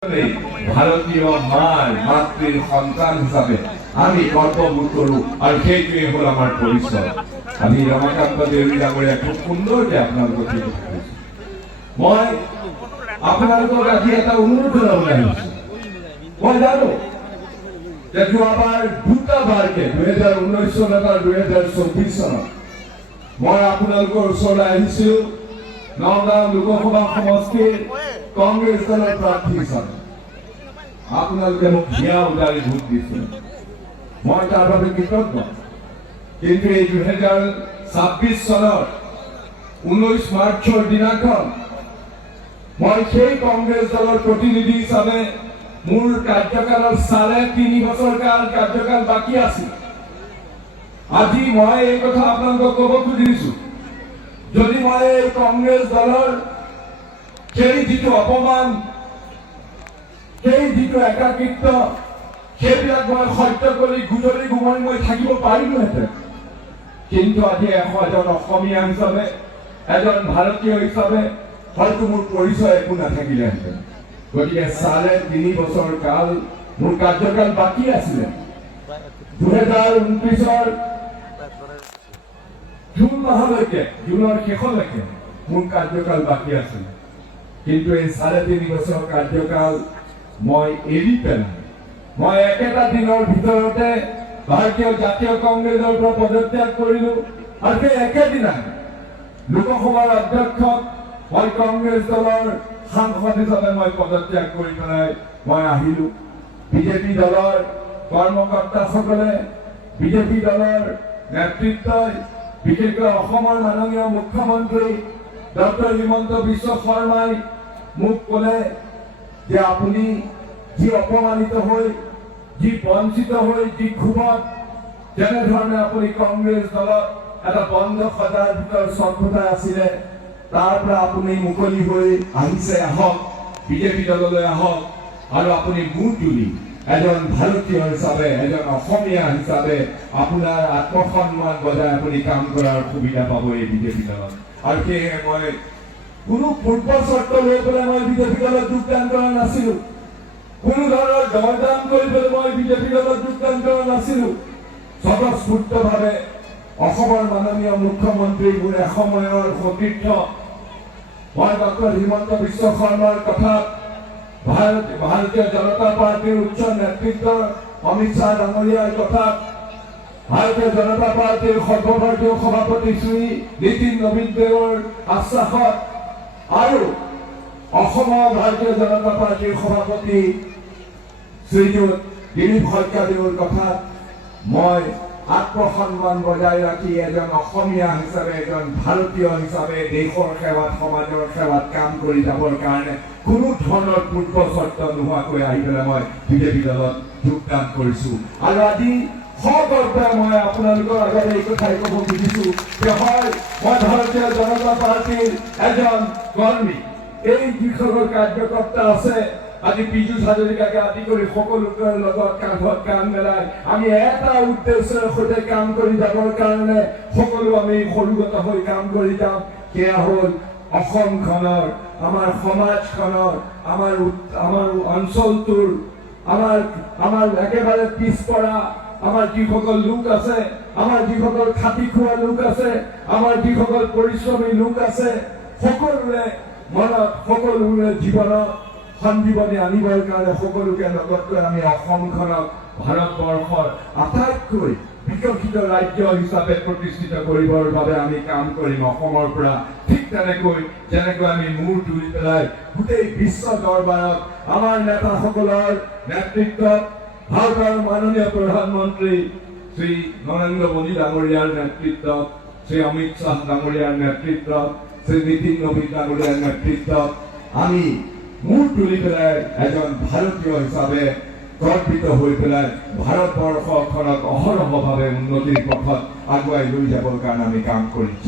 ভাৰতীয় মাৰ মাতৃৰ সন্তান হিচাপে আমি গৰ্ববোধ কৰো আৰু সেইটোৱে হ'ল আমাৰ পৰিচয়। আমি ৰমাকান্ত দেউৰী ডাঙৰীয়া খুব সুন্দৰকৈ আপোনালোকক মই আপোনালোকক আজি এটা অনুৰোধ জনাবলৈ আহিছো। মই জানো যে যোৱাবাৰ দুটাবাৰকে 2019 চনত আৰু 2024 চনত মই আপোনালোকৰ ওচৰলৈ আহিছিলো নগাঁও লোকসভা সমষ্টিৰ কংগ্ৰেছ দলৰ প্ৰাৰ্থী হিচাপে। আপোনালোকে মোক হিয়া উদাৰি ভোট দিছিল, মই তাৰ বাবে কৃতজ্ঞ। কিন্তু এই 2026 চনৰ 19 মাৰ্চৰ দিনাখন মই সেই কংগ্ৰেছ দলৰ প্ৰতিনিধি হিচাপে মোৰ কাৰ্যকালৰ 3.5 বছৰ কাল কাৰ্যকাল বাকী আছিল। আজি মই এই কথা আপোনালোকক ক'ব খুজিছো, যদি মই এই কংগ্ৰেছ দলৰ সেই যিটো অপমান, সেই যিটো একাকিত্ব, সেইবিলাক মই সহ্য কৰি গুজৰি গুমৰি মই থাকিব পাৰিলোহেঁতেন। কিন্তু আজি এজন অসমীয়া হিচাপে, এজন ভাৰতীয় হিচাপে হয়তো মোৰ পৰিচয় একো নাথাকিলেহেঁতেন। গতিকে 3.5 বছৰ কাল মোৰ কাৰ্যকাল বাকী আছিলে। 2029 জুন মাহলৈকে, জুনৰ শেষলৈকে মোৰ কাৰ্যকাল বাকী আছিলে। কিন্তু এই 3.5 বছৰ কাৰ্যকাল মই এৰি পেলাই মই একেটা দিনৰ ভিতৰতে ভাৰতীয় জাতীয় কংগ্ৰেছৰ পৰা পদত্যাগ কৰিলো আৰু সেই একেদিনাই লোকসভাৰ অধ্যক্ষক মই কংগ্ৰেছ দলৰ সাংসদ হিচাপে মই পদত্যাগ কৰি পেলাই মই আহিলো। বিজেপি দলৰ কৰ্মকৰ্তাসকলে, বিজেপি দলৰ নেতৃত্বই, বিশেষকৈ অসমৰ মাননীয় মুখ্যমন্ত্ৰী ডক্টৰ হিমন্ত বিশ্ব শৰ্মাই মোক ক'লে যে আপুনি যি অপমানিত হৈ, যি বঞ্চিত হৈ, যি ক্ষোভত যেনেধৰণে আপুনি কংগ্ৰেছ দলত এটা বন্ধ সজাৰ ভিতৰত স্বচ্ছতা আছিলে, তাৰ পৰা আপুনি মুকলি হৈ আহিছে, আহক বিজেপি দললৈ আহক আৰু আপুনি মূৰ তুলি এজন ভাৰতীয় হিচাপে, এজন অসমীয়া হিচাপে আপোনাৰ আত্মসন্মান বজাই আপুনি কাম কৰাৰ সুবিধা পাব এই বিজেপি দলত। আৰু সেয়েহে মই কোনো পূৰ্ব চৰ্ত লৈ পেলাই মই বিজেপি দলত যোগদান কৰা নাছিলো, কোনো ধৰণৰ দৰদাম কৰি পেলাই মই বিজেপি দলত যোগদান কৰা নাছিলো। স্বতঃস্ফূৰ্তভাৱে অসমৰ মাননীয় মুখ্যমন্ত্ৰী, মোৰ এসময়ৰ সতীৰ্থ, মই ডক্টৰ হিমন্ত বিশ্ব শৰ্মাৰ কথাত, ভাৰতীয় জনতা পাৰ্টিৰ উচ্চ নেতৃত্বৰ অমিত শ্বাহ ডাঙৰীয়াৰ কথাত, ভাৰতীয় জনতা পাৰ্টিৰ সৰ্বভাৰতীয় সভাপতি শ্ৰী নীতিন নবীন দেৱৰ আশ্বাসত আৰু অসমৰ ভাৰতীয় জনতা পাৰ্টিৰ সভাপতি শ্ৰীযুত দিলীপ শইকীয়াদেৱৰ কথাত মই আত্মসন্মান বজাই ৰাখি এজন অসমীয়া হিচাপে, এজন ভাৰতীয় হিচাপে দেশৰ সেৱাত, সমাজৰ সেৱাত কাম কৰি যাবৰ কাৰণে কোনো ধৰণৰ পূৰ্ব চৰ্ত নোহোৱাকৈ আহি পেলাই মই বিজেপি দলত যোগদান কৰিছো। আৰু আজি সগৰ্বে মই আপোনালোকৰ আগত এই কথাই ক'ব খুজিছো যে হয়, মই ভাৰতীয় জনতা পাৰ্টিৰ এজন কৰ্মী। এই যিসকল কাৰ্যকৰ্তা আছে, আজি পীযুষ হাজৰিকাকে আদি কৰি সকলোৰে লগত কান্ধত কান্ধ মেলাই আমি এটা উদ্দেশ্যৰ সৈতে কাম কৰি যাবৰ কাৰণে সকলো আমি সৰুগত হৈ কাম কৰি যাম। সেয়া হ'ল অসমখনৰ, আমাৰ সমাজখনৰ, আমাৰ অঞ্চলটোৰ, আমাৰ একেবাৰে পিছপৰা আমাৰ যিসকল লোক আছে, আমাৰ যিসকল খাটি খোৱা লোক আছে, আমাৰ যিসকল পৰিশ্ৰমী লোক আছে, সকলোৰে মনত, সকলোৰে জীৱনত সঞ্জীৱনী আনিবৰ কাৰণে সকলোকে লগত লৈ আমি অসমখনক ভাৰতবৰ্ষৰ আটাইতকৈ বিকশিত ৰাজ্য হিচাপে প্ৰতিষ্ঠিত কৰিবৰ বাবে আমি কাম কৰিম অসমৰ পৰা। ঠিক যেনেকৈ আমি মূৰ তুলি পেলাই গোটেই বিশ্ব দৰবাৰত আমাৰ নেতাসকলৰ নেতৃত্বত, ভাৰতৰ মাননীয় প্ৰধানমন্ত্ৰী শ্ৰী নৰেন্দ্ৰ মোদী ডাঙৰীয়াৰ নেতৃত্বত, শ্ৰী অমিত শ্বাহ ডাঙৰীয়াৰ নেতৃত্বত, শ্ৰী নীতিন নবীন ডাঙৰীয়াৰ নেতৃত্বত আমি মূৰ তুলি পেলাই এজন ভাৰতীয় হিচাপে গৰ্বিত হৈ পেলাই ভাৰতবৰ্ষখনক অহৰহভাৱে উন্নতিৰ পথত আগুৱাই লৈ যাবৰ কাৰণে আমি কাম কৰিম।